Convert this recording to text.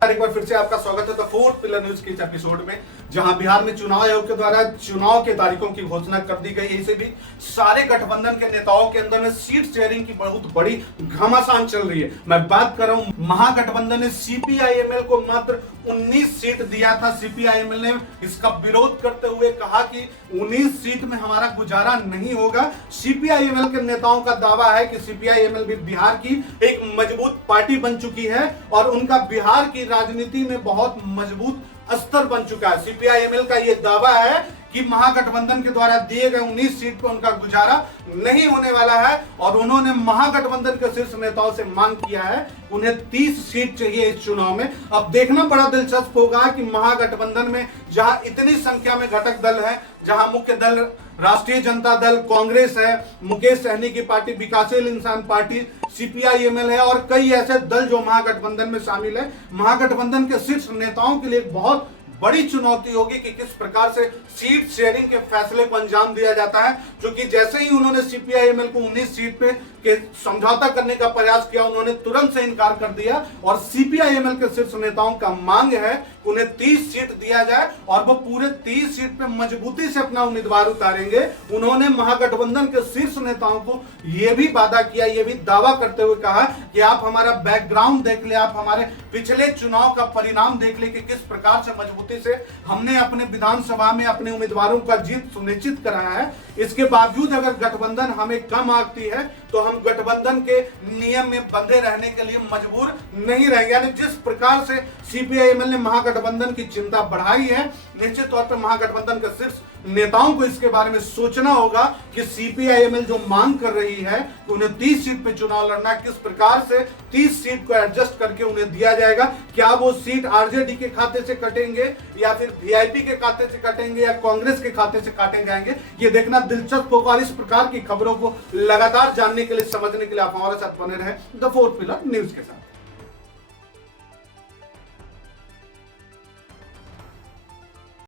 एक बार फिर से आपका स्वागत है द फोर्थ पिलर न्यूज के इस एपिसोड में, जहां बिहार में चुनाव आयोग के द्वारा चुनाव के तारीखों की घोषणा कर दी गई। इसे भी सारे गठबंधन के नेताओं के अंदर में सीट शेयरिंग की बहुत बड़ी घमासान चल रही है। मैं बात कर रहा हूं, महागठबंधन ने सीपीआईएमएल को मात्र 19 सीट दिया था। सीपीआईएमएल ने इसका विरोध करते हुए कहा कि 19 सीट में हमारा गुजारा नहीं होगा। सीपीआईएमएल के नेताओं का दावा है कि सीपीआईएमएल भी बिहार की एक मजबूत पार्टी बन चुकी है और उनका बिहार की राजनीति में बहुत मजबूत स्तर बन चुका है। सीपीआईएमएल का यह दावा है कि महागठबंधन के द्वारा दिए गए 19 सीट पर उनका गुजारा नहीं होने वाला है और उन्होंने महागठबंधन के शीर्ष नेताओं से मांग किया है, उन्हें 30 सीट चाहिए इस चुनाव में। अब देखना बड़ा दिलचस्प होगा कि महागठबंधन में जहां इतनी संख्या में घटक दल हैं, जहां मुख्य दल राष्ट्रीय जनता दल, कांग्रेस है, मुकेश सहनी की पार्टी विकासशील इंसान पार्टी, सीपीआईएमएल है और कई ऐसे दल जो महागठबंधन में शामिल है। महागठबंधन के शीर्ष नेताओं के लिए बहुत बड़ी चुनौती होगी कि किस प्रकार से सीट शेयरिंग के फैसले को अंजाम दिया जाता है, क्योंकि जैसे ही उन्होंने सीपीआईएमएल को 19 सीट पे के समझौता करने का प्रयास किया, उन्होंने तुरंत से इनकार कर दिया और सीपीआईएमएल के शीर्ष नेताओं का मांग है कि उन्हें 30 सीट दिया जाए और वो पूरे 30 सीट पे मजबूती से अपना उम्मीदवार उतारेंगे। उन्होंने महागठबंधन के शीर्ष नेताओं को यह भी वादा किया, यह भी दावा करते हुए कहा कि आप हमारा बैकग्राउंड देख ले, आप हमारे पिछले चुनाव का परिणाम देख ले कि किस प्रकार से मजबूती से हमने अपने विधानसभा में अपने उम्मीदवारों का जीत सुनिश्चित कराया है। इसके बावजूद अगर गठबंधन हमें कम आंकती है तो हम गठबंधन के नियम में बंधे रहने के लिए मजबूर नहीं रहेंगे। यानी जिस प्रकार से सीपीआईएमएल ने महागठबंधन की चिंता बढ़ाई है, निश्चित तौर पर महागठबंधन के शीर्ष नेताओं को इसके बारे में सोचना होगा कि सीपीआईएमएल जो मांग कर रही है कि उन्हें 30 सीट पे चुनाव लड़ना, किस प्रकार से 30 सीट को एडजस्ट करके उन्हें दिया जाएगा। क्या वो सीट आरजेडी के खाते से कटेंगे या फिर वीआईपी के खाते से कटेंगे या कांग्रेस के खाते से काटे जाएंगे, ये देखना दिलचस्प होगा। और इस प्रकार की खबरों को लगातार जानने के लिए, समझने के लिए आप हमारे साथ बने रहे द फोर्थ पिलर न्यूज के साथ।